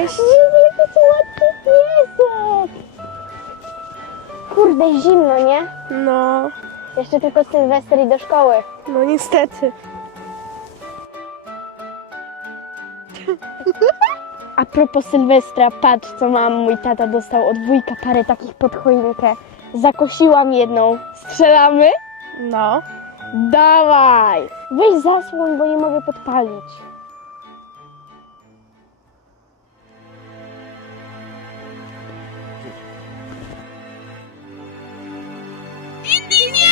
Cześć. Jaki ładny piesek. Kurde, zimno, nie? No, Jeszcze tylko Sylwester i do szkoły. no niestety. A propos Sylwestra, patrz co mam. Mój tata dostał od wujka parę takich pod choinkę. Zakosiłam jedną. Strzelamy? No. Dawaj! Weź zasłon, bo nie mogę podpalić. Hindi